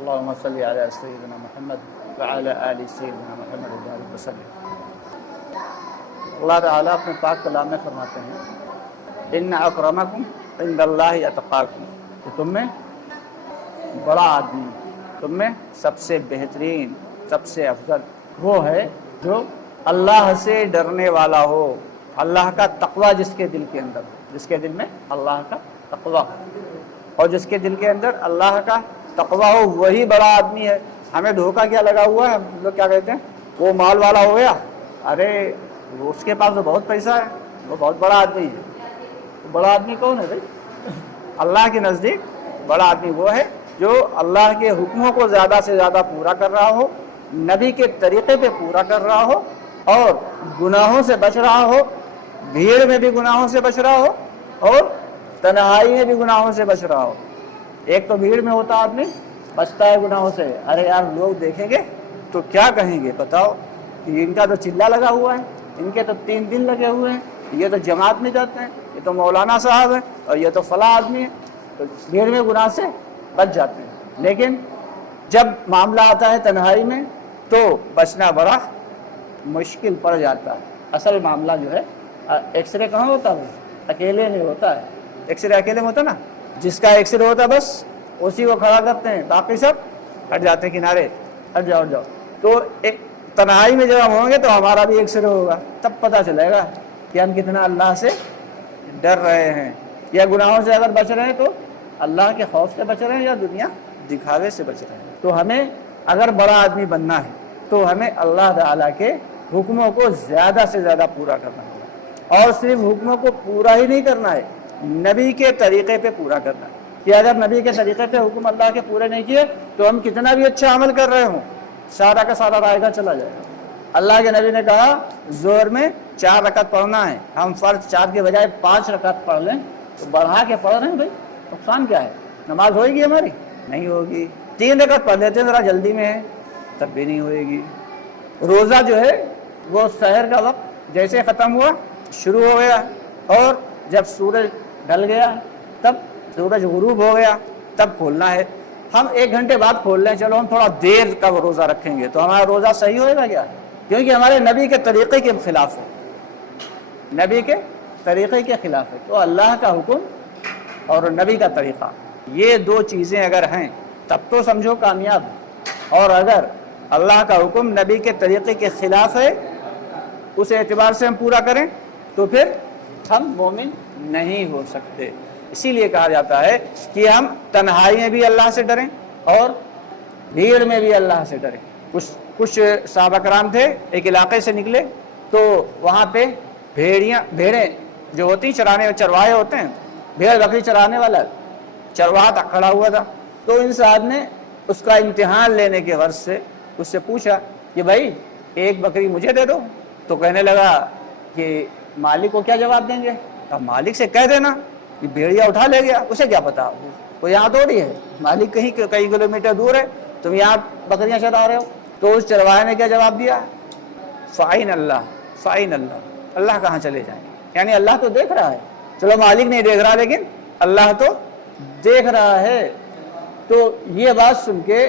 اللهم صل علی سیدنا محمد وعلی آل سیدنا محمد وبارک وسلم۔ اللہ تعالیٰ اپنے پاک کلام میں فرماتے ہیں ان اکرمکم عند اللہ اتقاکم، کہ تم میں بڑا آدمی، تم میں سب سے بہترین، سب سے افضل وہ ہے جو اللہ سے ڈرنے والا ہو، اللہ کا تقوی جس کے دل کے اندر، جس کے دل میں اللہ کا تقوی ہو، اور جس کے دل کے اندر اللہ کا تقوی ہو وہی بڑا آدمی ہے۔ ہمیں دھوکہ کیا لگا ہوا ہے، ہم لوگ کیا کہتے ہیں وہ مال والا ہو گیا، ارے وہ اس کے پاس تو بہت پیسہ ہے، وہ بہت بڑا آدمی ہے۔ تو بڑا آدمی کون ہے بھائی؟ اللہ کے نزدیک بڑا آدمی وہ ہے جو اللہ کے حکموں کو زیادہ سے زیادہ پورا کر رہا ہو، نبی کے طریقے پہ پورا کر رہا ہو، اور گناہوں سے بچ رہا ہو، بھیڑ میں بھی گناہوں سے بچ رہا ہو اور تنہائی میں بھی گناہوں سے بچ رہا ہو۔ ایک تو بھیڑ میں ہوتا آدمی بچتا ہے گناہوں سے، ارے یار لوگ دیکھیں گے تو کیا کہیں گے، بتاؤ کہ ان کا تو چلہ لگا ہوا ہے، ان کے تو 3 دن لگے ہوئے ہیں، یہ تو جماعت میں جاتے ہیں، یہ تو مولانا صاحب ہیں، اور یہ تو فلاں آدمی ہے، تو بھیڑ میں گناہ سے بچ جاتے ہیں۔ لیکن جب معاملہ آتا ہے تنہائی میں تو بچنا بڑا مشکل پڑ جاتا ہے۔ اصل معاملہ جو ہے ایکس رے کہاں ہوتا ہے، اکیلے نہیں ہوتا ہے، ایکس رے اکیلے میں ہوتا نا، جس کا ایکس رے ہوتا ہے بس اسی کو کھڑا کرتے ہیں، باقی سب ہٹ جاتے ہیں کنارے، ہٹ جاؤ جاؤ۔ تو ایک تنہائی میں جب ہم ہوں گے تو ہمارا بھی ایکس رے ہوگا، تب پتہ چلے گا کہ ہم کتنا اللہ سے ڈر رہے ہیں، یا گناہوں سے اگر بچ رہے ہیں تو اللہ کے خوف سے بچ رہے ہیں یا دنیا دکھاوے سے بچ رہے ہیں۔ تو ہمیں اگر بڑا آدمی بننا ہے تو ہمیں اللہ تعالیٰ کے حکموں کو زیادہ سے زیادہ پورا کرنا ہوگا، اور صرف حکموں کو پورا ہی نہیں کرنا ہے، نبی کے طریقے پہ پورا کرنا ہے۔ کہ اگر نبی کے طریقے پہ حکم اللہ کے پورے نہیں کیے تو ہم کتنا بھی اچھا عمل کر رہے ہوں سارا کا سارا رائے گا چلا جائے گا۔ اللہ کے نبی نے کہا ظہر میں 4 رکعت پڑھنا ہے، ہم فرض 4 کے بجائے 5 رکعت پڑھ لیں تو بڑھا کے پڑھ رہے ہیں، بھائی نقصان کیا ہے؟ نماز ہوئے گی ہماری؟ نہیں ہوگی۔ 3 رکعت پڑھ لیتے ہیں ذرا جلدی میں ہے، تب بھی نہیں ہوئے گی۔ روزہ جو ہے وہ سحر کا وقت جیسے ختم ہوا شروع ہو گیا، اور جب سورج ڈھل گیا، تب سورج غروب ہو گیا تب کھولنا ہے۔ ہم 1 گھنٹے بعد کھول لیں، چلو ہم تھوڑا دیر کا روزہ رکھیں گے تو ہمارا روزہ صحیح ہوئے گا کیا؟ کیونکہ ہمارے نبی کے طریقے کے خلاف ہے، نبی کے طریقے کے خلاف ہے۔ تو اللہ کا حکم اور نبی کا طریقہ، یہ 2 چیزیں اگر ہیں تب تو سمجھو کامیاب، اور اگر اللہ کا حکم نبی کے طریقے کے خلاف ہے اس اعتبار سے ہم پورا کریں تو پھر ہم مومن نہیں ہو سکتے۔ اسی لیے کہا جاتا ہے کہ ہم تنہائی میں بھی اللہ سے ڈریں اور بھیڑ میں بھی اللہ سے ڈریں۔ کچھ صحابہ کرام تھے، ایک علاقے سے نکلے تو وہاں پہ بھیڑیں جو ہوتی چرواہے ہوتے ہیں، بھیڑ بکری چرانے والا چرواہا کھڑا ہوا تھا، تو ان صاحب نے اس کا امتحان لینے کے غرض سے اس سے پوچھا کہ بھائی 1 بکری مجھے دے دو۔ تو کہنے لگا کہ مالک کو کیا جواب دیں گے؟ مالک سے کہہ دینا کہ بھیڑیا اٹھا لے گیا، اسے کیا پتا، وہ یہاں تھوڑی ہے، مالک کہیں کئی کلومیٹر دور ہے، تم یہاں بکریاں چرا رہے ہو۔ تو اس چرواہے نے کیا جواب دیا؟ فائن اللہ، فائن اللہ، اللہ کہاں چلے جائیں، یعنی اللہ تو دیکھ رہا ہے، چلو مالک نہیں دیکھ رہا لیکن اللہ تو دیکھ رہا ہے۔ تو یہ بات سن کے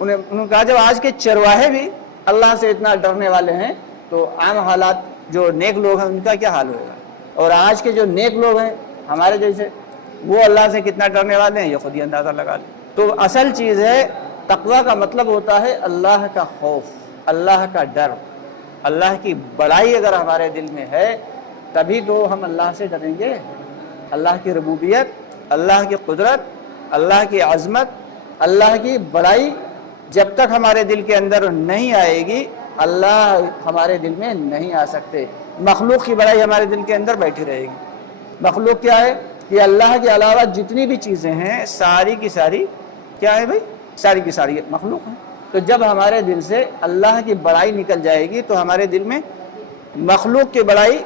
انہوں نے کہا جب آج کے چرواہے بھی اللہ سے اتنا ڈرنے والے ہیں تو عام حالات جو نیک لوگ ہیں ان کا کیا حال ہوگا، اور آج کے جو نیک لوگ ہیں ہمارے جیسے وہ اللہ سے کتنا ڈرنے والے ہیں یہ خود ہی اندازہ لگا لیں۔ تو اصل چیز ہے تقویٰ کا مطلب ہوتا ہے اللہ کا خوف، اللہ کا ڈر، اللہ کی بڑائی اگر ہمارے دل میں ہے تبھی تو ہم اللہ سے ڈریں گے۔ اللہ کی ربوبیت، اللہ کی قدرت، اللہ کی عظمت، اللہ کی بڑائی جب تک ہمارے دل کے اندر نہیں آئے گی اللہ ہمارے دل میں نہیں آ سکتے۔ مخلوق کی بڑائی ہمارے دل کے اندر بیٹھی رہے گی۔ مخلوق کیا ہے کہ اللہ کے علاوہ جتنی بھی چیزیں ہیں ساری کی ساری کیا ہے بھائی؟ ساری کی ساری مخلوق ہیں۔ تو جب ہمارے دل سے اللہ کی بڑائی نکل جائے گی تو ہمارے دل میں مخلوق کی بڑائی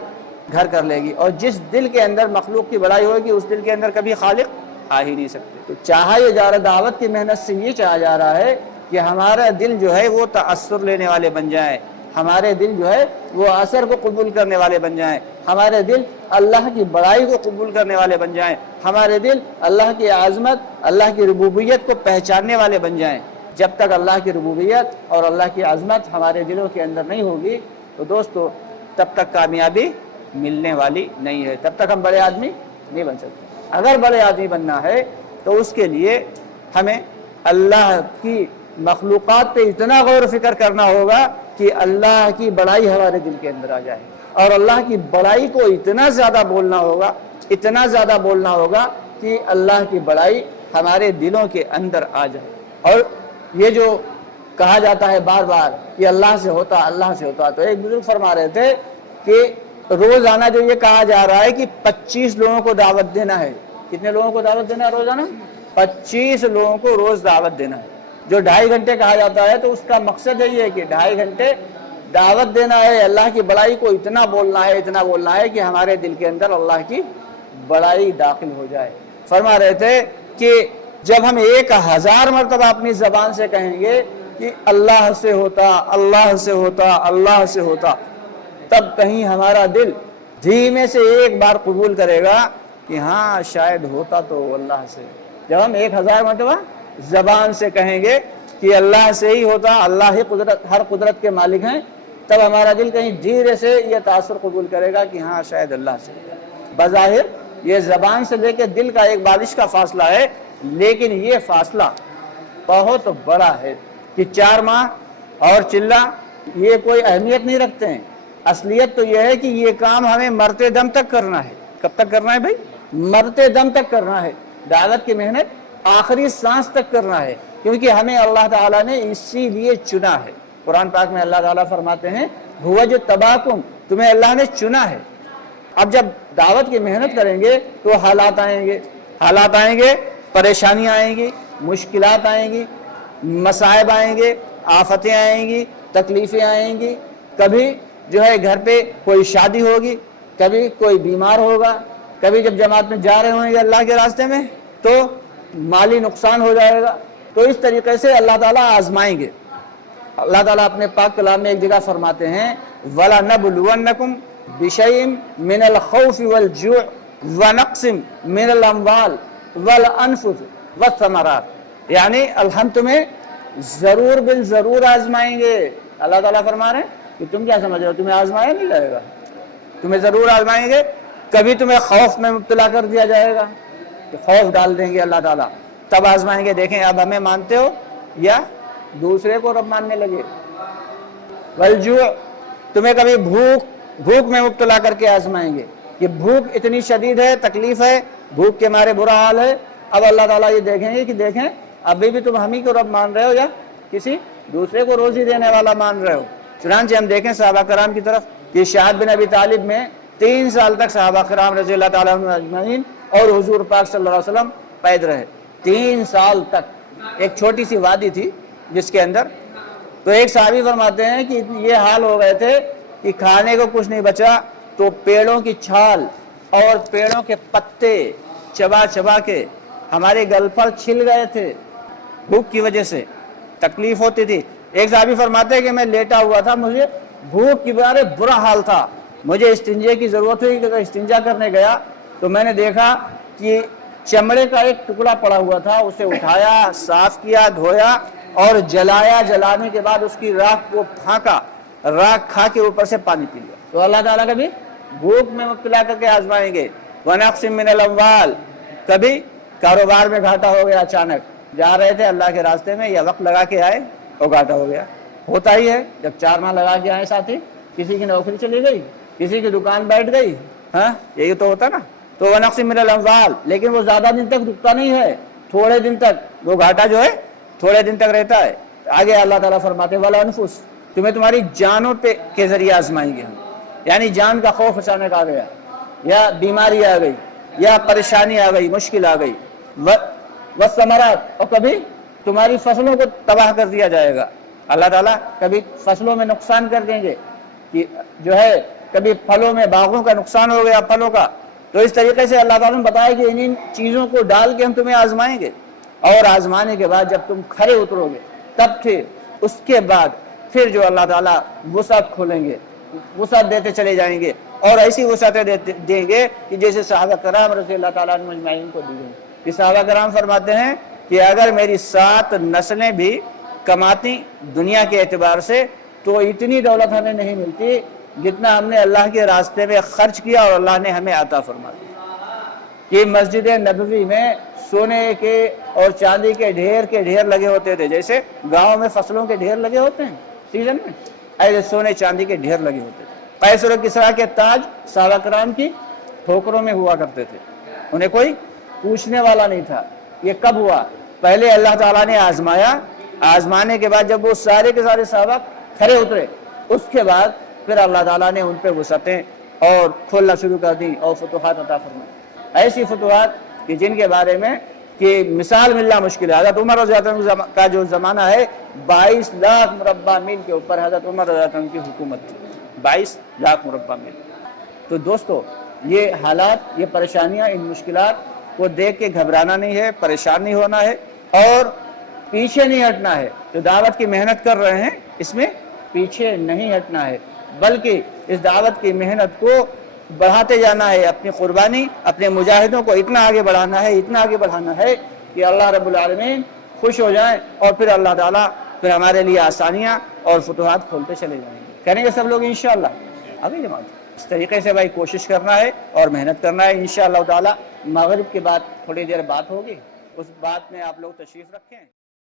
گھر کر لے گی، اور جس دل کے اندر مخلوق کی بڑائی ہوگی اس دل کے اندر کبھی خالق آ ہی نہیں سکتے۔ تو چاہا یہ جا رہا، دعوت کی محنت سے یہ چاہا جا رہا ہے کہ ہمارا دل جو ہے وہ تأثر لینے والے بن جائیں، ہمارے دل جو ہے وہ اثر کو قبول کرنے والے بن جائیں، ہمارے دل اللہ کی بڑائی کو قبول کرنے والے بن جائیں، ہمارے دل اللہ کی عظمت، اللہ کی ربوبیت کو پہچاننے والے بن جائیں۔ جب تک اللہ کی ربوبیت اور اللہ کی عظمت ہمارے دلوں کے اندر نہیں ہوگی تو دوستو تب تک کامیابی ملنے والی نہیں ہے، تب تک ہم بڑے آدمی نہیں بن سکتے۔ اگر بڑے آدمی بننا ہے تو اس کے لیے ہمیں اللہ کی مخلوقات پہ اتنا غور و فکر کرنا ہوگا کہ اللہ کی بڑائی ہمارے دل کے اندر آ جائے، اور اللہ کی بڑائی کو اتنا زیادہ بولنا ہوگا، اتنا زیادہ بولنا ہوگا کہ اللہ کی بڑائی ہمارے دلوں کے اندر آ جائے۔ اور یہ جو کہا جاتا ہے بار بار کہ اللہ سے ہوتا، اللہ سے ہوتا، تو ایک بزرگ فرما رہے تھے کہ روزانہ جو یہ کہا جا رہا ہے کہ 25 لوگوں کو دعوت دینا ہے۔ کتنے لوگوں کو دعوت دینا ہے روزانہ؟ 25 لوگوں کو روز دعوت دینا ہے۔ جو 2.5 گھنٹے کہا جاتا ہے تو اس کا مقصد یہی ہے کہ 2.5 گھنٹے دعوت دینا ہے، اللہ کی بڑائی کو اتنا بولنا ہے، اتنا بولنا ہے کہ ہمارے دل کے اندر اللہ کی بڑائی داخل ہو جائے۔ فرما رہے تھے کہ جب ہم 1000 مرتبہ اپنی زبان سے کہیں گے کہ اللہ سے ہوتا، اللہ سے ہوتا، اللہ سے ہوتا، تب کہیں ہمارا دل دھیمے سے ایک بار قبول کرے گا کہ ہاں شاید ہوتا تو اللہ سے۔ جب ہم 1000 مرتبہ زبان سے کہیں گے کہ اللہ سے ہی ہوتا، اللہ ہی ہر قدرت کے مالک ہیں، تب ہمارا دل کہیں دھیرے سے یہ تاثر قبول کرے گا کہ ہاں شاید اللہ سے۔ بظاہر یہ زبان سے لے کے دل کا ایک بارش کا فاصلہ ہے، لیکن یہ فاصلہ بہت بڑا ہے کہ 4 ماہ اور چلہ یہ کوئی اہمیت نہیں رکھتے ہیں۔ اصلیت تو یہ ہے کہ یہ کام ہمیں مرتے دم تک کرنا ہے۔ کب تک کرنا ہے بھائی؟ مرتے دم تک کرنا ہے۔ دعوت کی محنت آخری سانس تک کرنا ہے، کیونکہ ہمیں اللہ تعالیٰ نے اسی لیے چنا ہے۔ قرآن پاک میں اللہ تعالیٰ فرماتے ہیں ہوا جو تباکم، تمہیں اللہ نے چنا ہے۔ اب جب دعوت کی محنت کریں گے تو حالات آئیں گے، پریشانیاں آئیں گی، مشکلات آئیں گی، مصائب آئیں گے، آفتیں آئیں گی، تکلیفیں آئیں گی۔ کبھی جو ہے گھر پہ کوئی شادی ہوگی، کبھی کوئی بیمار ہوگا، کبھی جب جماعت میں جا رہے ہوں گے اللہ کے راستے میں تو مالی نقصان ہو جائے گا۔ تو اس طریقے سے اللہ تعالیٰ آزمائیں گے۔ اللہ تعالیٰ اپنے پاک کلام میں ایک جگہ فرماتے ہیں وَلَنَبْلُوَنَّكُمْ بِشَيْءٍ مِّنَ الْخَوْفِ وَالْجُوعِ وَنَقْصٍ مِّنَ الْأَمْوَالِ وَالْأَنفُسِ وَالثَّمَرَاتِ، یعنی ہم تمہیں ضرور بالضرور آزمائیں گے۔ اللہ تعالیٰ فرما رہے ہیں کہ تم کیا سمجھ رہے ہو، تمہیں آزمایا نہیں جائے گا، تمہیں ضرور آزمائیں گے۔ کبھی تمہیں خوف میں مبتلا کر دیا جائے گا، کہ خوف ڈال دیں گے اللہ تعالیٰ، تب آزمائیں گے، دیکھیں اب ہمیں مانتے ہو یا دوسرے کو رب ماننے لگے۔ والجوع، تمہیں کبھی بھوک میں مبتلا کر کے آزمائیں گے، کہ بھوک اتنی شدید ہے، تکلیف ہے، بھوک کے مارے برا حال ہے۔ اب اللہ تعالیٰ یہ دیکھیں گے کہ دیکھیں ابھی بھی تم ہم ہی کو رب مان رہے ہو یا کسی دوسرے کو روزی دینے والا مان رہے ہو۔ چنانچہ ہم دیکھیں صحابہ کرام کی طرف کہ شہاب بن ابی طالب میں 3 سال تک صحابہ کرام رضی اللہ تعالیٰ عنہ اجمعین اور حضور پاک صلی اللہ علیہ وسلم قید رہے۔ 3 سال تک ایک چھوٹی سی وادی تھی جس کے اندر، تو ایک صحابی فرماتے ہیں کہ یہ حال ہو گئے تھے کہ کھانے کو کچھ نہیں بچا، تو پیڑوں کی چھال اور پیڑوں کے پتے چبا چبا کے ہمارے گل پر چھل گئے تھے، بھوک کی وجہ سے تکلیف ہوتی تھی۔ ایک صحابی فرماتے ہیں کہ میں لیٹا ہوا تھا، مجھے بھوک کی بارے برا حال تھا، مجھے استنجے کی ضرورت ہوئی، کہ استنجا کرنے گیا تو میں نے دیکھا کہ چمڑے کا ایک ٹکڑا پڑا ہوا تھا، اسے اٹھایا، صاف کیا، دھویا اور جلایا، جلانے کے بعد اس کی راکھ کو پھانکا، راکھ کھا کے اوپر سے پانی پی لیا۔ تو اللہ تعالیٰ کبھی بھوک میں مبتلا کر کے آزمائیں گے۔ وَنَقْصٍ مِّنَ الْأَمْوَالِ، کبھی کاروبار میں گھاٹا ہو گیا، اچانک جا رہے تھے اللہ کے راستے میں یا وقت لگا کے آئے اور گھاٹا ہو گیا، ہوتا ہی ہے۔ جب 4 ماہ لگا کے آئے ساتھی، کسی کی نوکری چلی گئی، کسی کی دکان بیٹھ گئی، ہاں یہی تو ہوتا نا۔ تو وَنَقْصٍ مِّنَ الْأَمْوَالِ، لیکن وہ زیادہ دن تک رکتا نہیں ہے، تھوڑے دن تک وہ گھاٹا جو ہے تھوڑے دن تک رہتا ہے۔ آگے اللہ تعالیٰ فرماتے ہیں وَالْأَنفُسِ، تمہیں تمہاری جانوں کے ذریعے آزمائیں گے ہم، یعنی جان کا خوف اچانک آ گیا، یا بیماری آ گئی، یا پریشانی آ گئی، مشکل آ گئی۔ وَالثَّمَرَاتِ، اور کبھی تمہاری فصلوں کو تباہ کر دیا جائے گا۔ اللہ تعالیٰ کبھی فصلوں میں نقصان کر دیں گے، کہ جو ہے کبھی پھلوں میں، باغوں کا نقصان ہو گیا، پھلوں کا۔ تو اس طریقے سے اللہ تعالیٰ نے بتایا کہ ان چیزوں کو ڈال کے ہم تمہیں آزمائیں گے، اور آزمانے کے بعد جب تم کھڑے اترو گے تب پھر اس کے بعد پھر جو اللہ تعالیٰ وسعت کھولیں گے، وسعت دیتے چلے جائیں گے، اور ایسی وسعتیں دیں گے کہ جیسے صحابہ کرام رضی اللہ تعالیٰ عنہ اجمعین کو دی گئی۔ کہ صحابہ کرام فرماتے ہیں کہ اگر میری 7 نسلیں بھی کماتی دنیا کے اعتبار سے تو اتنی دولت ہمیں نہیں ملتی جتنا ہم نے اللہ کے راستے میں خرچ کیا اور اللہ نے ہمیں عطا فرما دیا. کہ مسجد نبوی میں سونے کے اور چاندی کے ڈھیر لگے ہوتے تھے. جیسے گاؤں میں فصلوں کے ڈھیر لگے ہوتے ہیں سیزن میں، ایسے سونے چاندی کے ڈھیر لگے ہوتے تھے. قیصر و کسریٰ کے تاج صحابہ کرام کی ٹھوکروں میں ہوا کرتے تھے، انہیں کوئی پوچھنے والا نہیں تھا. یہ کب ہوا؟ پہلے اللہ تعالیٰ نے آزمایا، آزمانے کے بعد جب وہ سارے کے سارے صحابہ کھڑے اترے، اس کے بعد پھر اللہ تعالیٰ نے ان پہ وسعتیں اور کھولنا شروع کر دی اور فتوحات عطا فرمائے. ایسی فتوحات کہ جن کے بارے میں کہ مثال ملنا مشکل ہے. حضرت عمر رضی اللہ عنہ کا جو زمانہ ہے 22 لاکھ مربع میل کے اوپر حضرت عمر رضی اللہ عنہ کی حکومت تھی. 22 لاکھ مربع میل. تو دوستو یہ حالات، یہ پریشانیاں، ان مشکلات کو دیکھ کے گھبرانا نہیں ہے، پریشان نہیں ہونا ہے اور پیچھے نہیں ہٹنا ہے. جو دعوت کی محنت کر رہے ہیں اس میں پیچھے نہیں ہٹنا ہے، بلکہ اس دعوت کی محنت کو بڑھاتے جانا ہے. اپنی قربانی، اپنے مجاہدوں کو اتنا آگے بڑھانا ہے کہ اللہ رب العالمین خوش ہو جائیں اور پھر اللہ تعالیٰ پھر ہمارے لیے آسانیاں اور فتوحات کھولتے چلے جائیں گے. کریں گے سب لوگ انشاءاللہ. ابھی جماعت اس طریقے سے بھائی کوشش کرنا ہے اور محنت کرنا ہے. انشاءاللہ تعالیٰ مغرب کے بعد تھوڑی دیر بات ہوگی، اس بات میں آپ لوگ تشریف رکھیں.